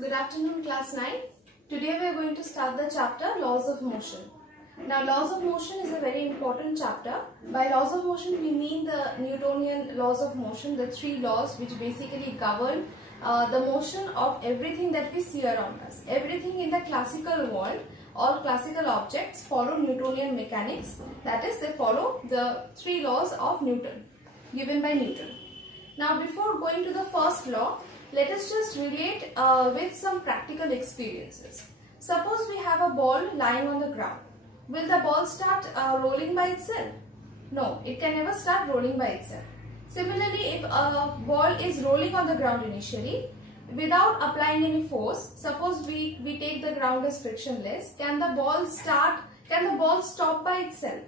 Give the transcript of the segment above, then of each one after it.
Good afternoon, class 9. Today we are going to start the chapter Laws of Motion. Now, Laws of Motion is a very important chapter. By laws of motion, we mean the Newtonian laws of motion, the three laws which basically govern the motion of everything that we see around us. Everything in the classical world, all classical objects follow Newtonian mechanics. That is, they follow the three laws of Newton, given by Newton. Now, before going to the first law, let us just relate with some practical experiences. Suppose we have a ball lying on the ground. Will the ball start rolling by itself? No, it can never start rolling by itself. Similarly, if a ball is rolling on the ground initially, without applying any force, suppose we take the ground as frictionless, can the ball stop by itself?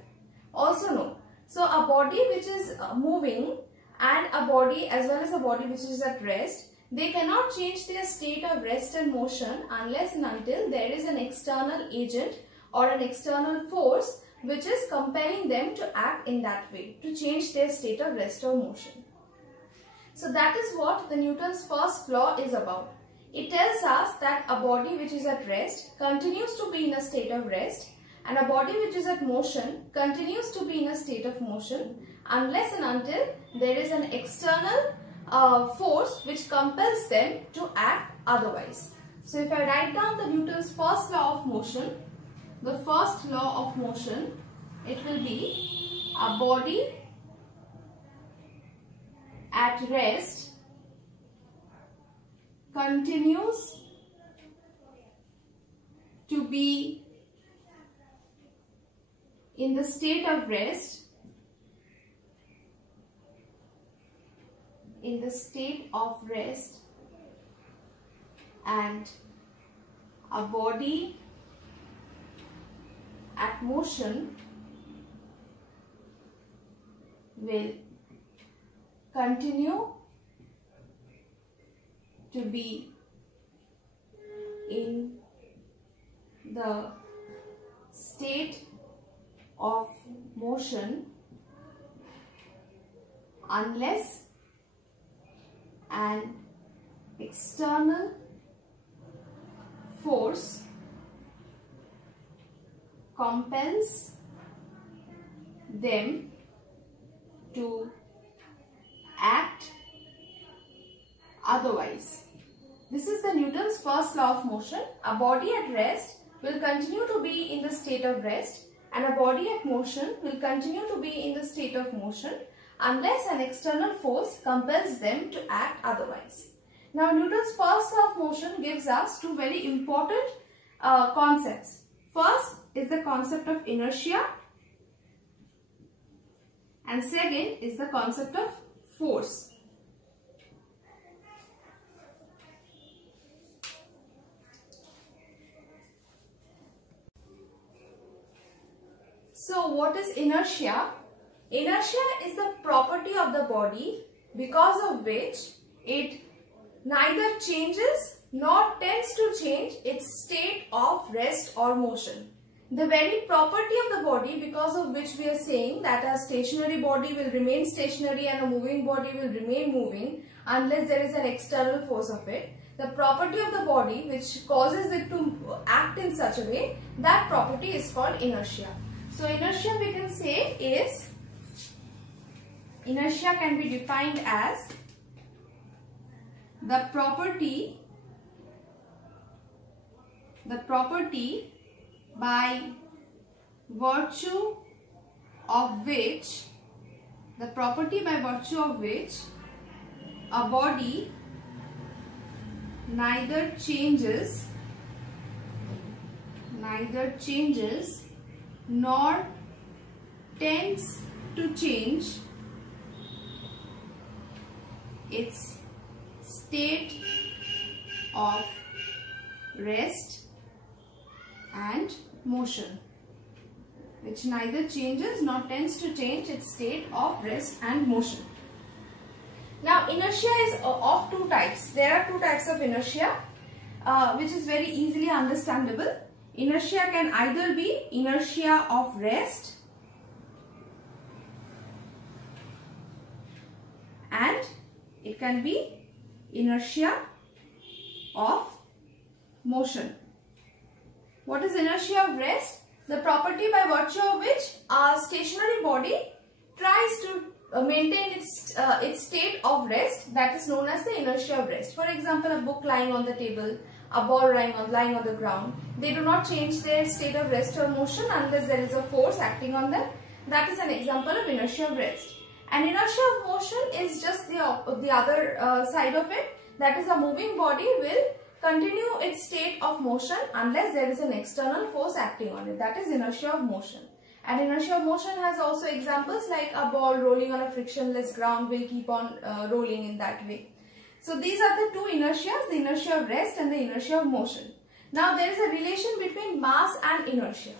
Also no. So a body which is moving and a body as well as a body which is at rest, they cannot change their state of rest and motion unless and until there is an external agent or an external force which is compelling them to act in that way, to change their state of rest or motion. So that is what the Newton's first law is about. It tells us that a body which is at rest continues to be in a state of rest, and a body which is at motion continues to be in a state of motion unless and until there is an external force which compels them to act otherwise. So if I write down the Newton's first law of motion, the first law of motion, it will be a body at rest continues to be in the state of rest and a body at motion will continue to be in the state of motion unless an external force compels them to act otherwise. This is the Newton's first law of motion. A body at rest will continue to be in the state of rest, and a body at motion will continue to be in the state of motion unless an external force compels them to act otherwise. Now, Newton's first law of motion gives us two very important concepts. First is the concept of inertia, and second is the concept of force. So what is inertia? Inertia is the property of the body because of which it neither changes nor tends to change its state of rest or motion. The very property of the body because of which we are saying that a stationary body will remain stationary and a moving body will remain moving unless there is an external force of it. The property of the body which causes it to act in such a way, that property is called inertia. So inertia we can say is, inertia can be defined as the property by virtue of which a body neither changes nor tends to change its state of rest and motion, which neither changes nor tends to change its state of rest and motion. Now, inertia is of two types. There are two types of inertia, which is very easily understandable. Inertia can either be inertia of rest and it can be inertia of motion. What is inertia of rest? The property by virtue of which a stationary body tries to maintain its state of rest, that is known as the inertia of rest. For example, a book lying on the table, a ball lying on the ground, they do not change their state of rest or motion unless there is a force acting on them. That is an example of inertia of rest. And inertia of motion is just the other side of it. That is, a moving body will continue its state of motion unless there is an external force acting on it. That is inertia of motion. And inertia of motion has also examples like a ball rolling on a frictionless ground will keep on rolling in that way. So these are the two inertias, the inertia of rest and the inertia of motion. Now there is a relation between mass and inertia.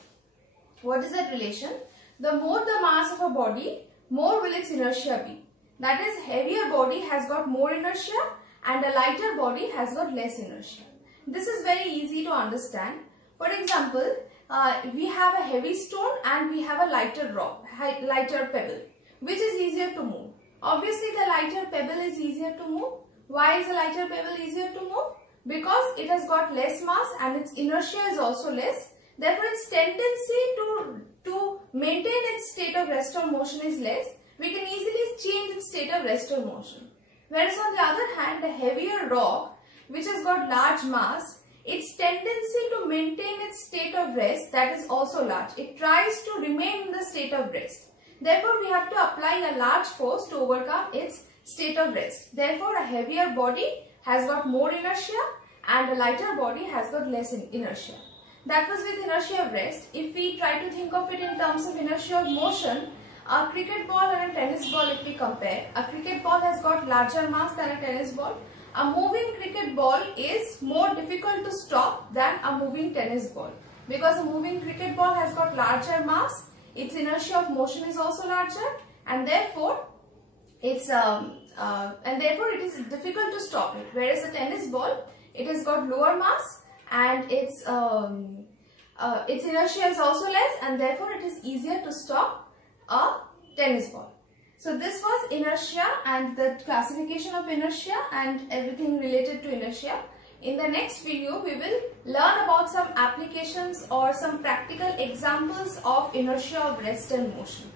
What is that relation? The more the mass of a body, more will its inertia be. That is, heavier body has got more inertia and a lighter body has got less inertia. This is very easy to understand. For example, we have a heavy stone and we have a lighter rock, lighter pebble. Which is easier to move? Obviously, the lighter pebble is easier to move. Why is the lighter pebble easier to move? Because it has got less mass and its inertia is also less. Therefore, its tendency to maintain its state of rest or motion is less. We can easily change its state of rest or motion. Whereas on the other hand, the heavier rock, which has got large mass, its tendency to maintain its state of rest, that is also large. It tries to remain in the state of rest. Therefore, we have to apply a large force to overcome its state of rest. Therefore, a heavier body has got more inertia and a lighter body has got less inertia. That was with inertia of rest. If we try to think of it in terms of inertia of motion, a cricket ball and a tennis ball, if we compare, a cricket ball has got larger mass than a tennis ball. A moving cricket ball is more difficult to stop than a moving tennis ball, because a moving cricket ball has got larger mass, its inertia of motion is also larger, and therefore it is difficult to stop it. Whereas a tennis ball, it has got lower mass and its inertia is also less, and therefore it is easier to stop a tennis ball. So this was inertia and the classification of inertia and everything related to inertia. In the next video, we will learn about some applications or some practical examples of inertia of rest and motion.